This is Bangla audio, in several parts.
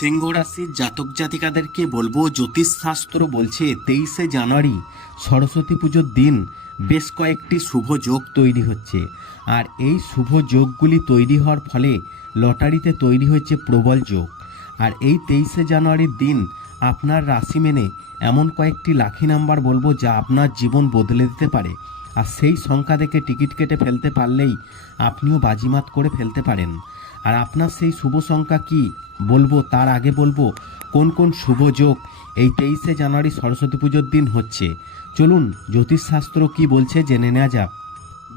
সিংহ রাশির জাতক জাতিকাদেরকে বলব, জ্যোতিষশাস্ত্র বলছে, তেইশে জানুয়ারি সরস্বতী পুজোর দিন বেশ কয়েকটি শুভ যোগ তৈরি হচ্ছে। আর এই শুভ যোগগুলি তৈরি হওয়ার ফলে লটারিতে তৈরি হয়েছে প্রবল যোগ। আর এই তেইশে জানুয়ারির দিন আপনার রাশি মেনে এমন কয়েকটি লাখি নাম্বার বলব, যা আপনার জীবন বদলে দিতে পারে। আর সেই সংখ্যা দেখে টিকিট কেটে ফেলতে পারলেই আপনিও বাজিমাত করে ফেলতে পারেন। আর আপনার সেই শুভ সংখ্যা কি? বলব, তার আগে বলব, কোন কোন শুভ যোগ এই তেইশে জানুয়ারি সরস্বতী পুজোর দিন হচ্ছে? চলুন, জ্যোতিষশাস্ত্র কি বলছে জেনে নেওয়া যাক।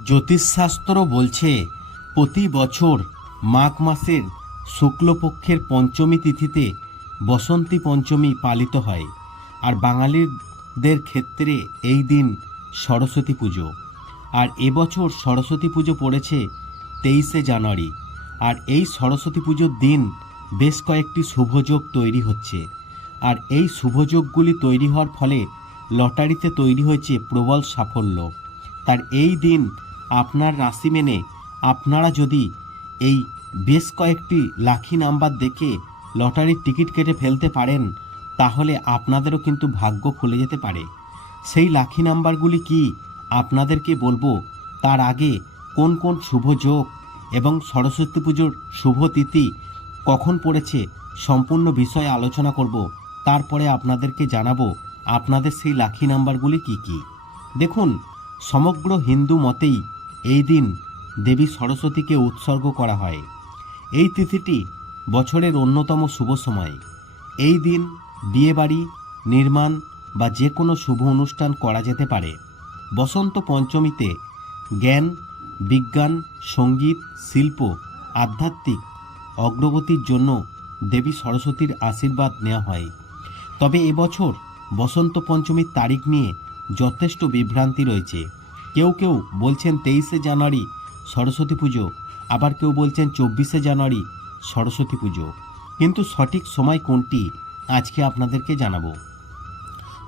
জ্যোতিষশাস্ত্র বলছে, প্রতি বছর মাঘ মাসের শুক্লপক্ষের পঞ্চমী তিথিতে বসন্তী পঞ্চমী পালিত হয়। আর বাঙালিদের ক্ষেত্রে এই দিন সরস্বতী পুজো। আর এবছর সরস্বতী পুজো পড়েছে তেইশে জানুয়ারি। আর এই সরস্বতী পুজোর দিন বেশ কয়েকটি শুভযোগ তৈরি হচ্ছে। আর এই শুভযোগগুলি তৈরি হওয়ার ফলে লটারিতে তৈরি হয়েছে প্রবল সাফল্য। তার এই দিন আপনার রাশি মেনে আপনারা যদি এই বেশ কয়েকটি লাখি নাম্বার দেখে লটারির টিকিট কেটে ফেলতে পারেন, তাহলে আপনাদেরও কিন্তু ভাগ্য খুলে যেতে পারে। সেই লাখি নাম্বারগুলি কি আপনাদেরকে বলব? তার আগে কোন কোন শুভ যোগ এবং সরস্বতী পুজোর শুভ তিথি কখন পড়েছে সম্পূর্ণ বিষয়ে আলোচনা করব। তারপরে আপনাদেরকে জানাব আপনাদের সেই লাখি নাম্বারগুলি কি কি। দেখুন, সমগ্র হিন্দু মতেই এই দিন দেবী সরস্বতীকে উৎসর্গ করা হয়। এই তিথিটি বছরের অন্যতম শুভ সময়। এই দিন বিয়েবাড়ি, নির্মাণ বা যে কোনো শুভ অনুষ্ঠান করা যেতে পারে। বসন্ত পঞ্চমীতে জ্ঞান বিজ্ঞান, সংগীত, শিল্প, আধ্যাত্মিক অগ্রগতির জন্য দেবী সরস্বতীর আশীর্বাদ নেওয়া হয়। তবে এবছর বসন্ত পঞ্চমীর তারিখ নিয়ে যথেষ্ট বিভ্রান্তি রয়েছে। কেউ কেউ বলছেন তেইশে জানুয়ারি সরস্বতী পুজো, আবার কেউ বলছেন চব্বিশে জানুয়ারি সরস্বতী পুজো। কিন্তু সঠিক সময় কোনটি আজকে আপনাদেরকে জানাব।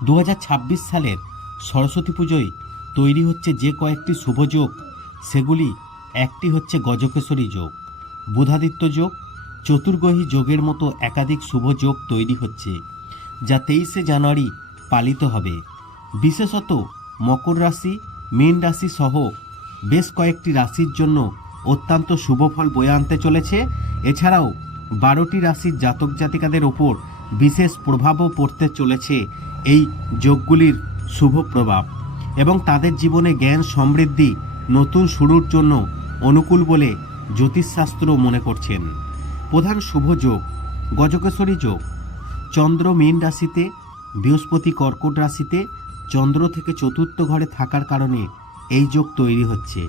দু হাজার ছাব্বিশ সালের সরস্বতী পুজোয় তৈরি হচ্ছে যে কয়েকটি শুভযোগ সেগুলি একটি হচ্ছে গজকেশরী যোগ, বুধাদিত্য যোগ, চতুর্গহী যোগের মতো একাধিক শুভ যোগ তৈরি হচ্ছে, যা তেইশে জানুয়ারি পালিত হবে। বিশেষত মকর রাশি, মীন রাশি সহ বেশ কয়েকটি রাশির জন্য অত্যন্ত শুভ ফল বয়ে আনতে চলেছে। এছাড়াও বারোটি রাশির জাতক জাতিকাদের ওপর বিশেষ প্রভাবও পড়তে চলেছে এই যোগগুলির শুভ প্রভাব এবং তাদের জীবনে জ্ঞান সমৃদ্ধি নতুন শুরুর জন্য অনুকূল বলে জ্যোতিষশাস্ত্র মনে করছেন। প্রধান শুভ যোগ, গজকেশরী যোগ। চন্দ্র মীন রাশিতে, বৃহস্পতি কর্কট রাশিতে, চন্দ্র থেকে চতুর্থ ঘরে থাকার কারণে এই যোগ তৈরি হচ্ছে,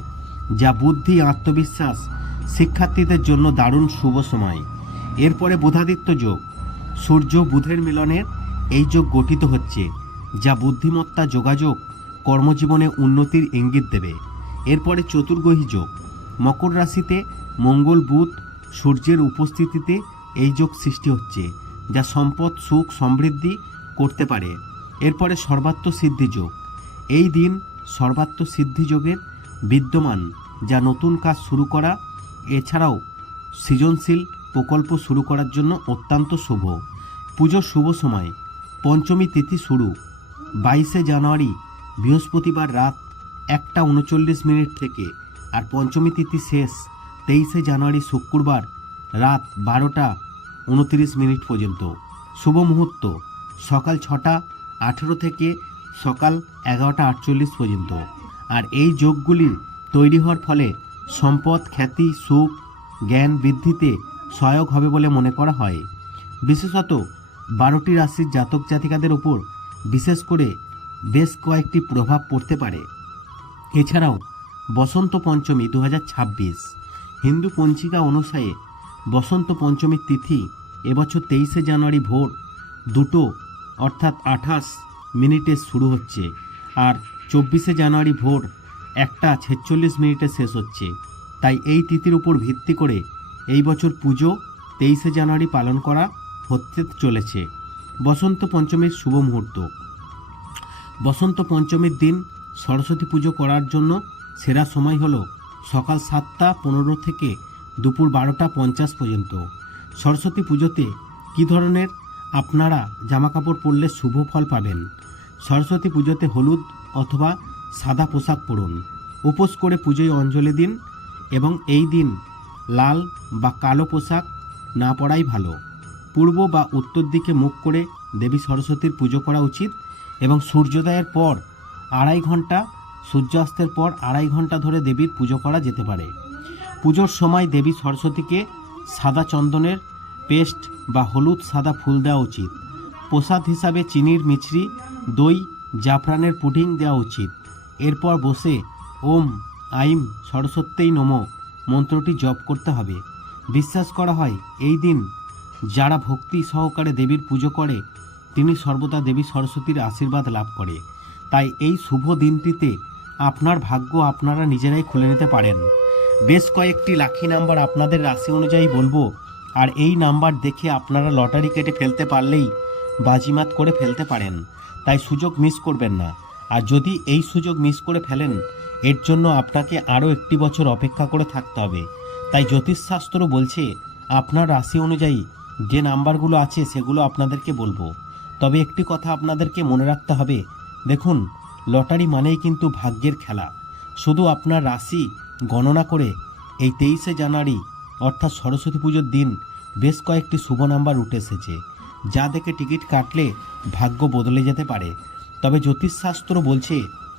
যা বুদ্ধি, আত্মবিশ্বাস, শিক্ষার্থীদের জন্য দারুণ শুভ সময়। এরপরে বুধাদিত্য যোগ। সূর্য বুধের মিলনের এই যোগ গঠিত হচ্ছে, যা বুদ্ধিমত্তা যোগাযোগ কর্মজীবনে উন্নতির ইঙ্গিত দেবে। এরপরে চতুর্গ্রহী যোগ। মকর রাশিতে মঙ্গল বুধ সূর্যের উপস্থিতিতে এই যোগ সৃষ্টি হচ্ছে, যা সম্পদ, সুখ, সমৃদ্ধি করতে পারে। এরপরে সর্বাত্ম সিদ্ধি যোগ। এই দিন সর্বাত্ম সিদ্ধি যোগের বিদ্যমান, যা নতুন কাজ শুরু করা, এছাড়াও সৃজনশীল প্রকল্প শুরু করার জন্য অত্যন্ত শুভ। পুজোর শুভ সময়, পঞ্চমী তিথি শুরু। বাইশে জানুয়ারি বৃহস্পতিবার রাত একটা উনচল্লিশ মিনিট থেকে আর পঞ্চমী তিথি শেষ, তেইশে জানুয়ারি শুক্রবার রাত বারোটা উনত্রিশ মিনিট পর্যন্ত। শুভ মুহূর্ত, সকাল ছটা আঠেরো থেকে সকাল এগারোটা আটচল্লিশ পর্যন্ত। আর এই যোগগুলি তৈরি হওয়ার ফলে সম্পদ, খ্যাতি, সুখ, জ্ঞান বৃদ্ধিতে সহায়ক হবে বলে মনে করা হয়। বিশেষত বারোটি রাশির জাতক জাতিকাদের উপর বিশেষ করে বেশ কয়েকটি প্রভাব পড়তে পারে। এছাড়াও বসন্ত পঞ্চমী দু হাজার ছাব্বিশ, হিন্দু পঞ্জিকা অনুসারে বসন্ত পঞ্চমীর তিথি এবছর তেইশে জানুয়ারি ভোর দুটো, অর্থাৎ আঠাশ মিনিটে শুরু হচ্ছে আর চব্বিশে জানুয়ারি ভোর একটা ছেচল্লিশ মিনিটে শেষ হচ্ছে। তাই এই তিথির উপর ভিত্তি করে এই বছর পুজো তেইশে জানুয়ারি পালন করা হতে চলেছে। বসন্ত পঞ্চমীর শুভ মুহূর্ত। বসন্ত পঞ্চমীর দিন সরস্বতী পুজো করার জন্য সেরা সময় হলো সকাল সাতটা পনেরো থেকে দুপুর বারোটা পঞ্চাশ পর্যন্ত। সরস্বতী পুজোতে কী ধরনের আপনারা জামাকাপড় পরলে শুভ ফল পাবেন? সরস্বতী পুজোতে হলুদ অথবা সাদা পোশাক পরুন। উপোস করে পুজোয় অঞ্জলি দিন এবং এই দিন লাল বা কালো পোশাক না পরাই ভালো। পূর্ব বা উত্তর দিকে মুখ করে দেবী সরস্বতীর পুজো করা উচিত এবং সূর্যোদয়ের পর আড়াই ঘণ্টা সূর্যাস্তের পর আড়াই ঘণ্টা ধরে দেবীর পুজো করা যেতে পারে। পুজোর সময় দেবী সরস্বতীকে সাদা চন্দনের পেস্ট বা হলুদ সাদা ফুল দেওয়া উচিত। প্রসাদ হিসাবে চিনির মিছরি, দই, জাফরানের পুডিং দেওয়া উচিত। এরপর বসে ওম, আইম, সরস্বত্যই নম মন্ত্রটি জপ করতে হবে। বিশ্বাস করা হয়, এই দিন যারা ভক্তি সহকারে দেবীর পুজো করে, তিনি সর্বদা দেবী সরস্বতীর আশীর্বাদ লাভ করে। তাই এই শুভ দিনটিতে আপনার ভাগ্য আপনারা নিজেরাই খুলে নিতে পারেন। বেশ কয়েকটি লাখি নাম্বার আপনাদের রাশি অনুযায়ী বলব, আর এই নাম্বার দেখে আপনারা লটারি কেটে ফেলতে পারলেই বাজিমাত করে ফেলতে পারেন। তাই সুযোগ মিস করবেন না। আর যদি এই সুযোগ মিস করে ফেলেন, এর জন্য আপনাকে আরও একটি বছর অপেক্ষা করে থাকতে হবে। তাই জ্যোতিষশাস্ত্র বলছে, আপনার রাশি অনুযায়ী যে নাম্বারগুলো আছে সেগুলো আপনাদেরকে বলব। তবে একটি কথা আপনাদেরকে মনে রাখতে হবে দেখুন, লটারি মানেই কিন্তু ভাগ্যের খেলা। শুধু আপনার রাশি গণনা করে এই তেইশে জানুয়ারি, অর্থাৎ সরস্বতী পুজোর দিন, বেশ কয়েকটি শুভ নাম্বার উঠে এসেছে, যা দেখে টিকিট কাটলে ভাগ্য বদলে যেতে পারে। তবে জ্যোতিষশাস্ত্র বলছে,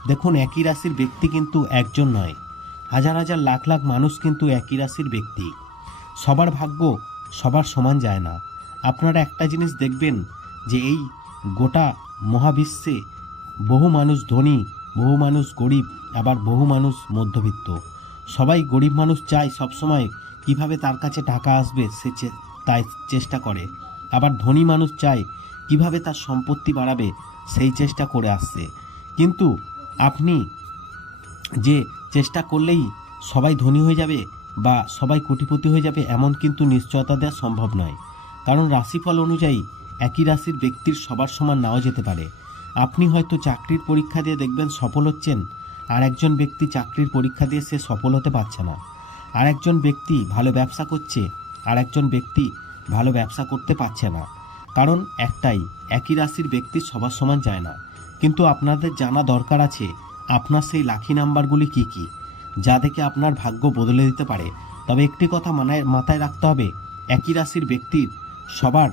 দেখুন, একই রাশির ব্যক্তি কিন্তু একজন নয়। হাজার হাজার লাখ লাখ মানুষ কিন্তু একই রাশির ব্যক্তি। সবার ভাগ্য সবার সমান যায় না। আপনারা একটা জিনিস দেখবেন যে এই গোটা মহাবিশ্বে বহু মানুষ ধনী, বহু মানুষ গরিব, আবার বহু মানুষ মধ্যবিত্ত। সবাই গরিব মানুষ চায় সবসময় কীভাবে তার কাছে টাকা আসবে সে তাই চেষ্টা করে। আবার ধনী মানুষ চায় কীভাবে তার সম্পত্তি বাড়াবে সেই চেষ্টা করে আসছে। কিন্তু আপনি যে চেষ্টা করলেই সবাই ধনী হয়ে যাবে বা সবাই কোটিপতি হয়ে যাবে এমন কিন্তু নিশ্চয়তা দেওয়া সম্ভব নয়। কারণ রাশিফল অনুযায়ী একই রাশির ব্যক্তির সবার সমান নাও যেতে পারে। আপনি হয়তো চাকরির পরীক্ষা দিয়ে দেখবেন সফল হচ্ছেন, আর একজন ব্যক্তি চাকরির পরীক্ষা দিয়ে সে সফল হতে পারছে না। আর একজন ব্যক্তি ভালো ব্যবসা করছে, আর একজন ব্যক্তি ভালো ব্যবসা করতে পারছে না। কারণ একটাই, একই রাশির ব্যক্তি সবার সমান যায় না। কিন্তু আপনাদের জানা দরকার আছে, আপনার সেই লাখি নাম্বারগুলি কি কি? যা দেখে আপনার ভাগ্য বদলে দিতে পারে। তবে একটি কথা মানায়, মাথায় রাখতে হবে, একই রাশির ব্যক্তির সবার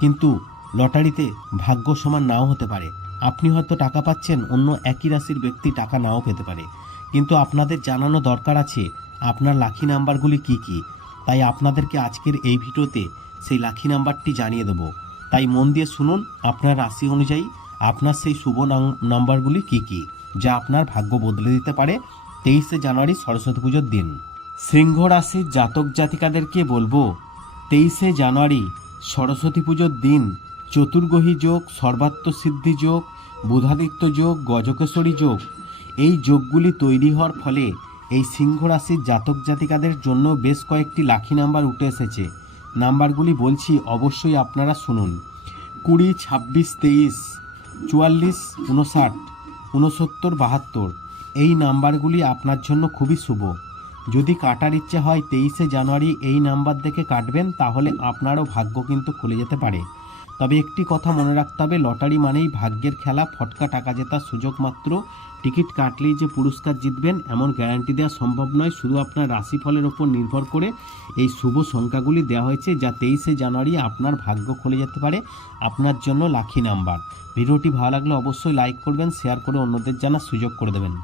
কিন্তু লটারিতে ভাগ্য সমান নাও হতে পারে। আপনি হয়তো টাকা পাচ্ছেন, অন্য একই রাশির ব্যক্তি টাকা নাও পেতে পারে। কিন্তু আপনাদের জানানো দরকার আছে, আপনার লাখি নাম্বারগুলি কি কি? তাই আপনাদেরকে আজকের এই ভিডিওতে সেই লাখি নাম্বারটি জানিয়ে দেবো। তাই মন দিয়ে শুনুন, আপনার রাশি অনুযায়ী আপনার সেই শুভ নাম- নাম্বারগুলি কি কি, যা আপনার ভাগ্য বদলে দিতে পারে তেইশে জানুয়ারি সরস্বতী পুজোর দিন। সিংহ রাশির জাতক জাতিকাদেরকে বলব, তেইশে জানুয়ারি সরস্বতী পুজোর দিন চতুর্গহী যোগ সর্বাত্ম সিদ্ধি যোগ, বুধাদিত্য যোগ গজকেশ্বরী যোগ। এই যোগগুলি তৈরি হওয়ার ফলে এই সিংহ রাশির জাতক জাতিকাদের জন্য বেশ কয়েকটি লাখি নাম্বার উঠে এসেছে। নাম্বারগুলি বলছি অবশ্যই আপনারা শুনুন। কুড়ি, ছাব্বিশ, তেইশ, চুয়াল্লিশ উনষাট উনসত্তর বাহাত্তর। এই নাম্বারগুলি আপনার জন্য খুবই শুভ। যদি কাটার ইচ্ছে হয়, তেইশে জানুয়ারি এই নাম্বার দেখে কাটবেন, তাহলে আপনারও ভাগ্য কিন্তু খুলে যেতে পারে। তবে একটি কথা মনে রাখতে হবে, লটারি মানেই ভাগ্যের খেলা, ফটকা টাকা জেতার সুযোগ মাত্র। টিকিট কাটলেই যে পুরস্কার জিতবেন, এমন গ্যারান্টি দেওয়া সম্ভব নয়। শুধু আপনার রাশিফলের ওপর নির্ভর করে এই শুভ সংখ্যাগুলি দেওয়া হয়েছে, যা তেইশে জানুয়ারি আপনার ভাগ্য খুলে যেতে পারে। আপনার জন্য লাখি নাম্বার ভিডিওটি ভালো লাগলে অবশ্যই লাইক করবেন শেয়ার করে অন্যদের জানার সুযোগ করে দেবেন।